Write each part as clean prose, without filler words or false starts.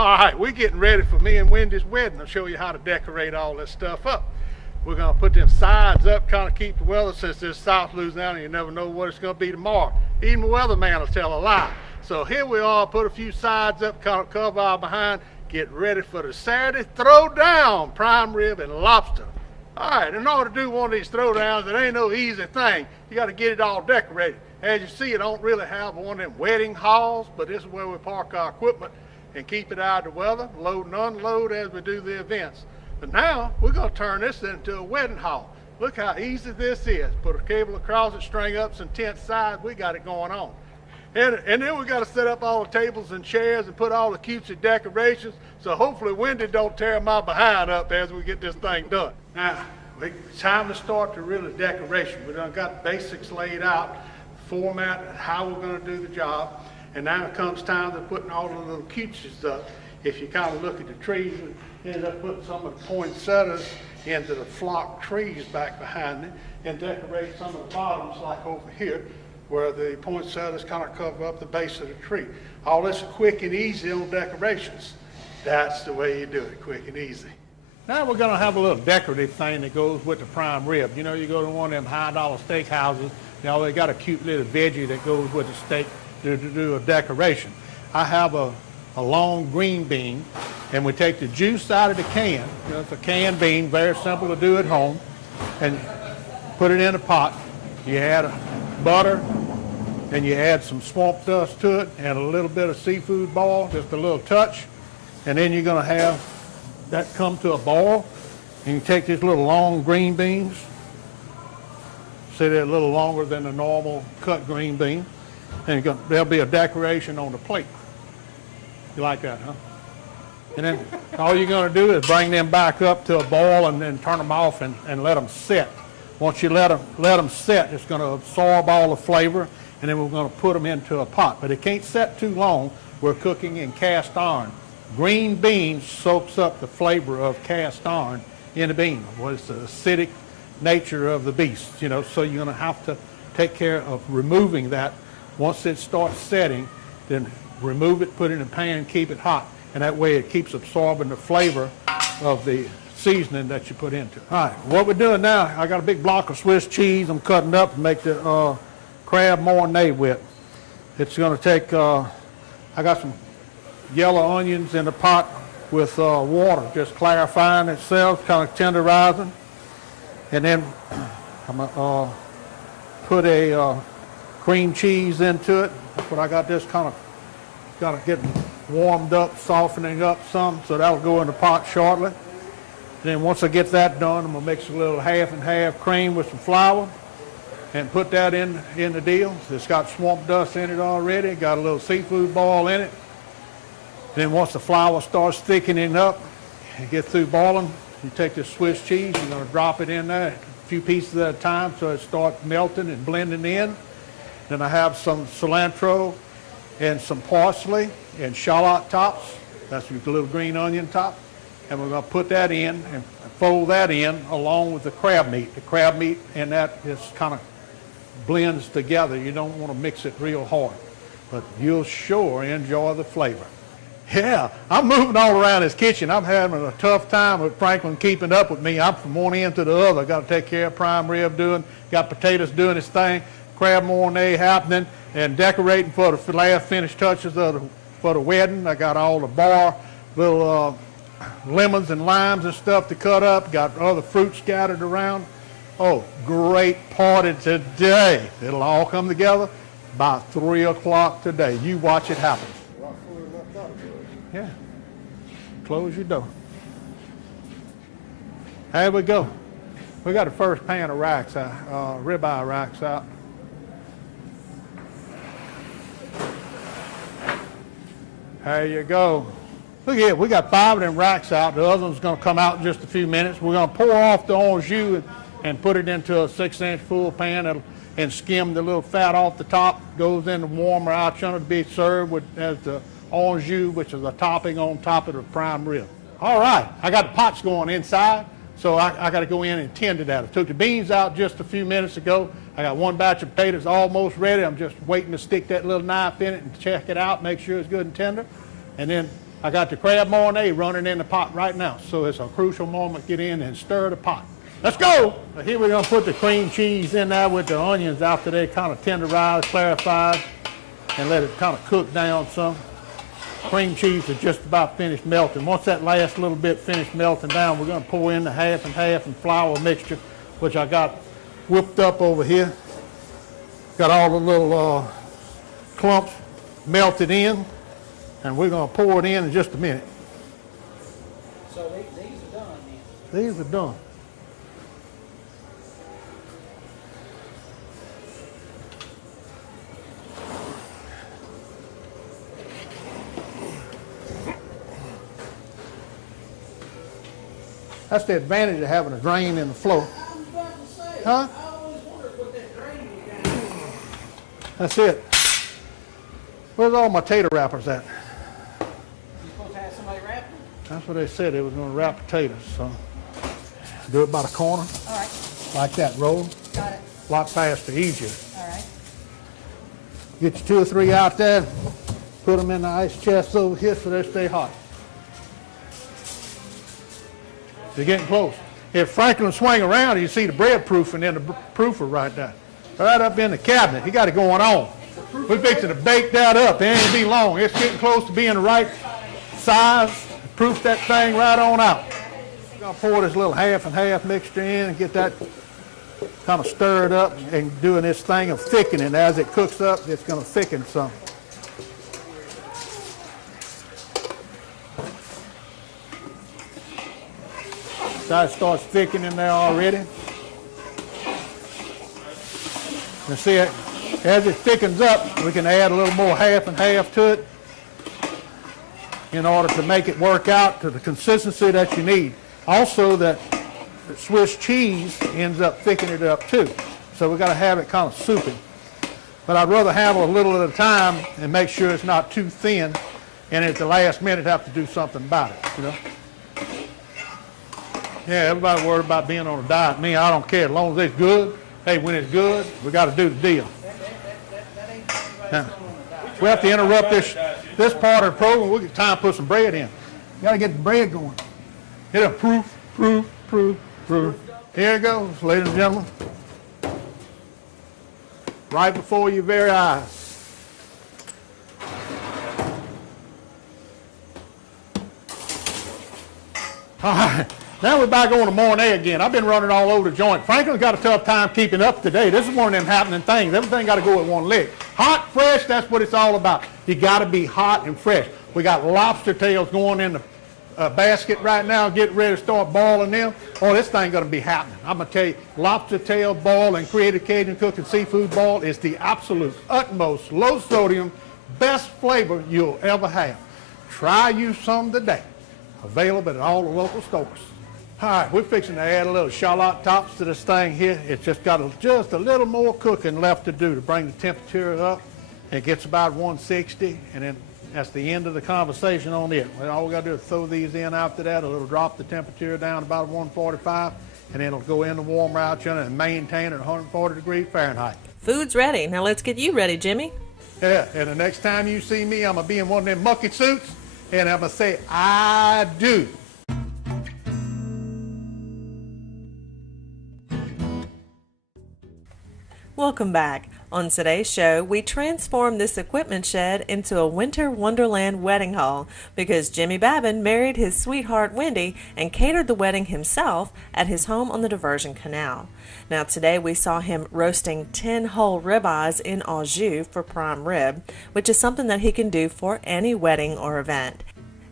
All right, we're getting ready for me and Wendy's wedding. I'll show you how to decorate all this stuff up. We're gonna put them sides up, kind of keep the weather, since this South Louisiana, you never know what it's gonna be tomorrow. Even the weatherman will tell a lie. So here we are, put a few sides up, kind of cover our behind, get ready for the Saturday throwdown, prime rib and lobster. All right, in order to do one of these throwdowns, it ain't no easy thing. You gotta get it all decorated. As you see, I don't really have one of them wedding halls, but this is where we park our equipment and keep it out of the weather, load and unload as we do the events. But now we're going to turn this into a wedding hall. Look how easy this is. Put a cable across it, string up some tent sides, we got it going on. And then we got to set up all the tables and chairs and put all the cutesy decorations, so hopefully Wendy don't tear my behind up as we get this thing done. Now, it's time to start the real decoration. We done got basics laid out, format, how we're going to do the job. And now it comes time to putting all the little cutesies up. If you kind of look at the trees, we ended up putting some of the poinsettias into the flock trees back behind it and decorate some of the bottoms like over here where the poinsettias kind of cover up the base of the tree. All this quick and easy on decorations. That's the way you do it, quick and easy. Now we're going to have a little decorative thing that goes with the prime rib. You know, you go to one of them high-dollar steakhouses, you know, they got a cute little veggie that goes with the steak to do a decoration. I have a long green bean, and we take the juice out of the can. You know, it's a canned bean, very simple to do at home, and put it in a pot. You add butter, and you add some swamp dust to it, and a little bit of seafood ball, just a little touch, and then you're going to have that come to a boil, and you take these little long green beans, say they're a little longer than a normal cut green bean, and there'll be a decoration on the plate. You like that, huh? And then all you're going to do is bring them back up to a boil and then turn them off and let them set. Once you let them set, it's going to absorb all the flavor, and then we're going to put them into a pot. But it can't set too long. We're cooking in cast iron. Green beans soaks up the flavor of cast iron in the bean. Well, it's the acidic nature of the beast, you know, so you're going to have to take care of removing that. Once it starts setting, then remove it, put it in a pan, keep it hot, and that way it keeps absorbing the flavor of the seasoning that you put into it. All right, what we're doing now, I got a big block of Swiss cheese I'm cutting up to make the crab Mornay with. It's going to take, I got some yellow onions in the pot with water, just clarifying itself, kind of tenderizing. And then I'm going to put a cream cheese into it. That's what I got this kind of getting warmed up, softening up some, so that'll go in the pot shortly. And then once I get that done, I'm going to mix a little half and half cream with some flour and put that in the deal. It's got swamp dust in it already, got a little seafood ball in it. Then once the flour starts thickening up and get through boiling, you take the Swiss cheese, you're going to drop it in there, a few pieces at a time so it starts melting and blending in. Then I have some cilantro and some parsley and shallot tops. That's your little green onion top. And we're going to put that in and fold that in along with the crab meat. The crab meat and that just kind of blends together. You don't want to mix it real hard, but you'll sure enjoy the flavor. Yeah, I'm moving all around this kitchen. I'm having a tough time with Franklin keeping up with me. I'm from one end to the other. I got to take care of prime rib got potatoes doing its thing, crab Mornay happening, and decorating for the last finished touches for the wedding. I got all the bar, little lemons and limes and stuff to cut up. Got other fruit scattered around. Oh, great party today. It'll all come together by 3 o'clock today. You watch it happen. Yeah. Close your door. There we go. We got the first pan of racks out, ribeye racks out. There you go. Look here, we got 5 of them racks out. The other one's going to come out in just a few minutes. We're going to pour off the orange jus and put it into a 6-inch full pan and skim the little fat off the top. Goes in the warmer outside to be served with as the orange jus, which is a topping on top of the prime rib. All right, I got the pots going inside, so I got to go in and tend to that. I took the beans out just a few minutes ago. I got one batch of potatoes almost ready. I'm just waiting to stick that little knife in it and check it out, make sure it's good and tender. And then I got the crab marinade running in the pot right now, so it's a crucial moment. Get in and stir the pot. Let's go. Now here we're going to put the cream cheese in there with the onions after they kind of tenderized, clarified, and let it kind of cook down some. Cream cheese is just about finished melting. Once that last little bit finished melting down, we're going to pour in the half and half and flour mixture, which I got whipped up over here. Got all the little clumps melted in, and we're going to pour it in just a minute. So these are done then? These are done. That's the advantage of having a drain in the floor. I was about to say, Huh? I always wondered what that drain was down there. That's it. Where's all my tater wrappers at? You supposed to have somebody wrap them? That's what they said. They was going to wrap potatoes. So do it by the corner, All right, like that. Roll. got it. A lot faster, easier. All right. Get your 2 or 3 out there. Put them in the ice chest over here so they stay hot. They're getting close. If Franklin swing around, you see the bread proofing in the proofer right there. Right up in the cabinet. He got it going on. We're fixing to bake that up. It ain't gonna be long. It's getting close to being the right size. Proof that thing right on out. We're gonna pour this little half and half mixture in and get that kind of stirred up and doing this thing of thickening. As it cooks up, it's gonna thicken some. So it starts thickening there already. And see, as it thickens up, we can add a little more half and half to it in order to make it work out to the consistency that you need. Also, that Swiss cheese ends up thickening it up too. So we got to have it kind of soupy. But I'd rather have a little at a time and make sure it's not too thin, and at the last minute have to do something about it, you know. Yeah, everybody worried about being on a diet. Me, I don't care. As long as it's good, hey, when it's good, we got to do the deal. That ain't everybody's Now, going on the diet. we have to interrupt this part of the program. We'll get time to put some bread in. You got to get the bread going. Hit a proof. Here it goes, ladies and gentlemen. Right before your very eyes. All right. Now we're back on the Mornay again. I've been running all over the joint. Franklin's got a tough time keeping up today. This is one of them happening things. Everything got to go at one leg. Hot, fresh, that's what it's all about. You got to be hot and fresh. We got lobster tails going in the basket right now, getting ready to start boiling them. Oh, this thing going to be happening. I'm going to tell you, lobster tail boil and Creative Cajun Cooking Seafood Boil is the absolute utmost low sodium, best flavor you'll ever have. Try you some today. Available at all the local stores. All right, we're fixing to add a little shallot tops to this thing here. It's just got just a little more cooking left to do to bring the temperature up. It gets about 160, and then that's the end of the conversation on it. Well, all we got to do is throw these in after that. It'll drop the temperature down about 145, and then it'll go in the warmer out and maintain at 140 degrees Fahrenheit. Food's ready. Now let's get you ready, Jimmy. Yeah, and the next time you see me, I'm going to be in one of them mucky suits, and I'm going to say, I do. Welcome back. On today's show, we transformed this equipment shed into a winter wonderland wedding hall because Jimmy Babin married his sweetheart Wendy and catered the wedding himself at his home on the Diversion Canal. Now today we saw him roasting 10 whole ribeyes in au jus for prime rib, which is something that he can do for any wedding or event.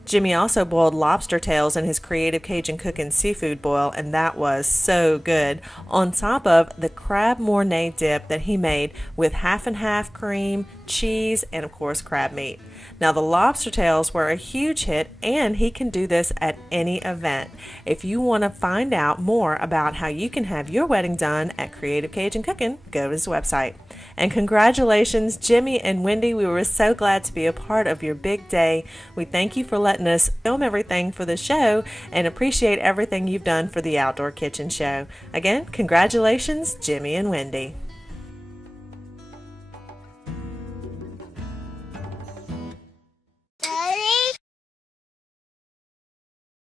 Jimmy also boiled lobster tails in his Creative Cajun Cooking Seafood Boil, and that was so good, on top of the crab mornay dip that he made with half and half cream, cheese, and of course crab meat. Now the lobster tails were a huge hit, and he can do this at any event. If you want to find out more about how you can have your wedding done at Creative Cajun Cooking, go to his website. And congratulations, Jimmy and Wendy. We were so glad to be a part of your big day. We thank you for letting us film everything for the show and appreciate everything you've done for the Outdoor Kitchen Show. Again, congratulations, Jimmy and Wendy.